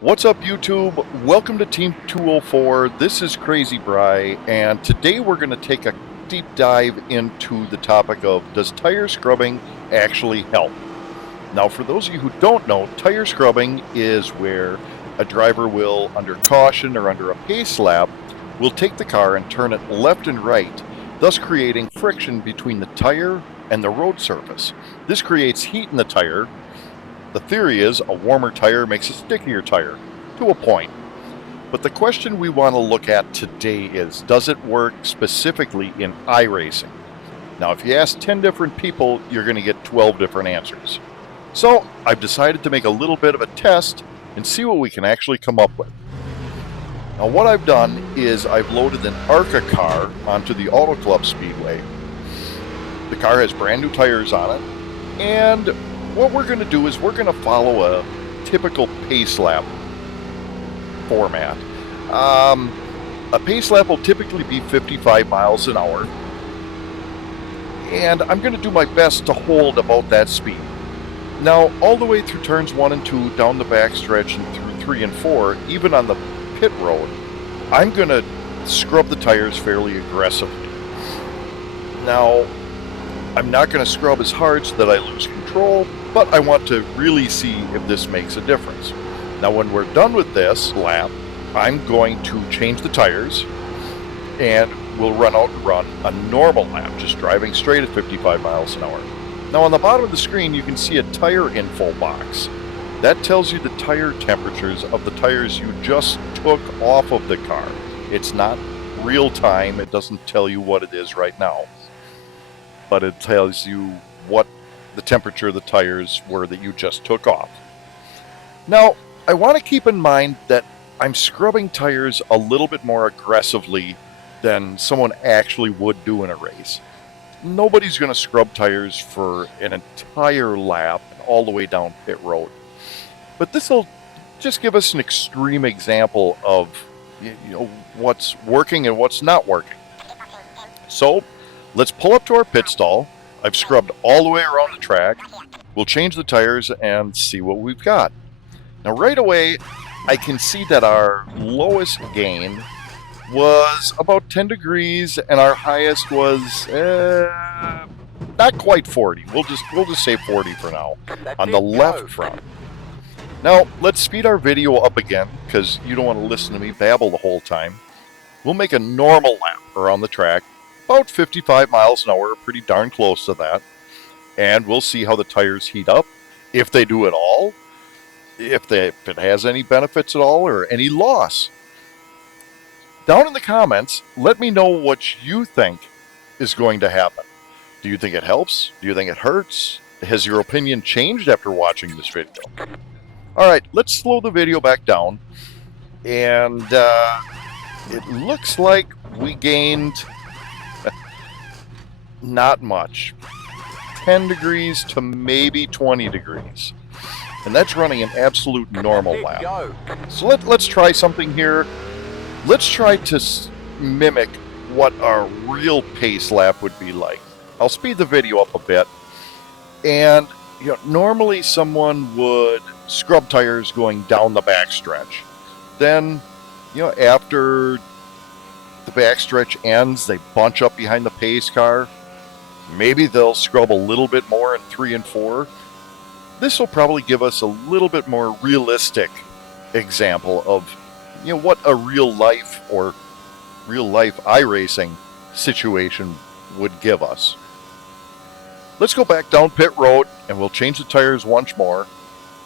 What's up, YouTube? Welcome to Team 204. This is Crazy Bry, and today we're going to take a deep dive into the topic of, does tire scrubbing actually help? Now, for those of you who don't know, tire scrubbing is where a driver will, under caution or under a pace lap, will take the car and turn it left and right, thus creating friction between the tire and the road surface. This creates heat in the tire. The theory is a warmer tire makes a stickier tire, to a point. But the question we want to look at today is, does it work specifically in iRacing? Now, if you ask 10 different people, you're going to get 12 different answers. So I've decided to make a little bit of a test and see what we can actually come up with. Now, what I've done is I've loaded an ARCA car onto the Auto Club Speedway. The car has brand new tires on it, and what we're going to do is we're going to follow a typical pace lap format. A pace lap will typically be 55 miles an hour, and I'm going to do my best to hold about that speed. Now, all the way through turns 1 and 2, down the backstretch, and through 3 and 4, even on the pit road, I'm going to scrub the tires fairly aggressively. Now, I'm not going to scrub as hard so that I lose control, but I want to really see if this makes a difference. Now, when we're done with this lap, I'm going to change the tires and we'll run out and run a normal lap, just driving straight at 55 miles an hour. Now, on the bottom of the screen, you can see a tire info box. That tells you the tire temperatures of the tires you just took off of the car. It's not real time. It doesn't tell you what it is right now, but it tells you what the temperature of the tires were that you just took off. Now, I want to keep in mind that I'm scrubbing tires a little bit more aggressively than someone actually would do in a race. Nobody's going to scrub tires for an entire lap all the way down pit road. But this will just give us an extreme example of what's working and what's not working. So, let's pull up to our pit stall. I've scrubbed all the way around the track. We'll change the tires and see what we've got. Now, right away, I can see that our lowest gain was about 10 degrees and our highest was not quite 40. We'll just say 40 for now on the left front. Now, let's speed our video up again because you don't want to listen to me babble the whole time. We'll make a normal lap around the track, about 55 miles an hour, pretty darn close to that. And we'll see how the tires heat up, if they do at all, if it has any benefits at all, or any loss. Down in the comments, let me know what you think is going to happen. Do you think it helps? Do you think it hurts? Has your opinion changed after watching this video? Alright, let's slow the video back down. And it looks like we gained not much. 10 degrees to maybe 20 degrees. And that's running an absolute normal lap. So let's try something here. Let's try to mimic what our real pace lap would be like. I'll speed the video up a bit. And normally someone would scrub tires going down the backstretch. Then, after the backstretch ends, they bunch up behind the pace car. Maybe they'll scrub a little bit more in 3 and 4. This will probably give us a little bit more realistic example of what a real life iRacing situation would give us. Let's go back down pit road and we'll change the tires once more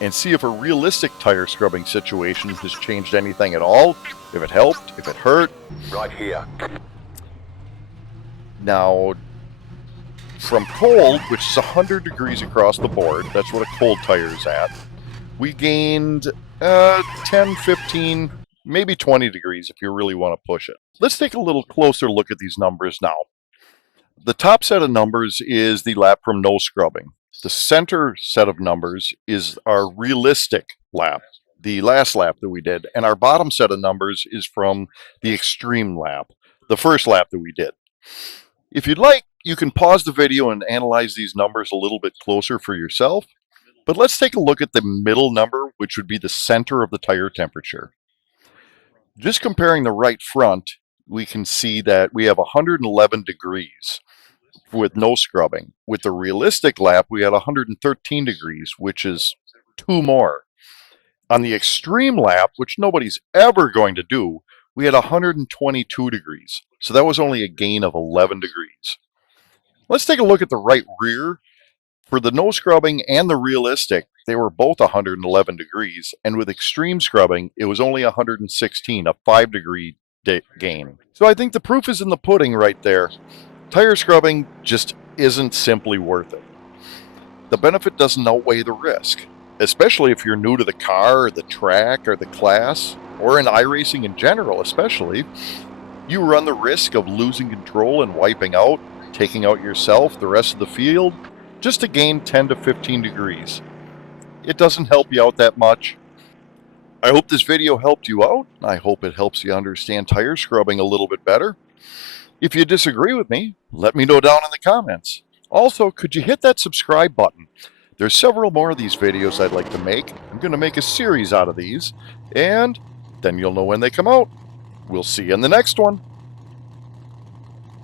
and see if a realistic tire scrubbing situation has changed anything at all, if it helped, if it hurt. Right here. Now, from cold, which is 100 degrees across the board, that's what a cold tire is at, we gained 10, 15, maybe 20 degrees if you really want to push it. Let's take a little closer look at these numbers now. The top set of numbers is the lap from no scrubbing. The center set of numbers is our realistic lap, the last lap that we did, and our bottom set of numbers is from the extreme lap, the first lap that we did. If you'd like, you can pause the video and analyze these numbers a little bit closer for yourself, but let's take a look at the middle number, which would be the center of the tire temperature. Just comparing the right front, we can see that we have 111 degrees with no scrubbing. With the realistic lap, we had 113 degrees, which is 2 more. On the extreme lap, which nobody's ever going to do, we had 122 degrees. So that was only a gain of 11 degrees. Let's take a look at the right rear. For the no scrubbing and the realistic, they were both 111 degrees, and with extreme scrubbing, it was only 116, a 5-degree gain. So I think the proof is in the pudding right there. Tire scrubbing just isn't simply worth it. The benefit doesn't outweigh the risk, especially if you're new to the car or the track or the class, or in iRacing in general especially. You run the risk of losing control and wiping out, taking out yourself, the rest of the field, just to gain 10 to 15 degrees. It doesn't help you out that much. I hope this video helped you out. I hope it helps you understand tire scrubbing a little bit better. If you disagree with me, let me know down in the comments. Also, could you hit that subscribe button? There's several more of these videos I'd like to make. I'm going to make a series out of these, and then you'll know when they come out. We'll see you in the next one.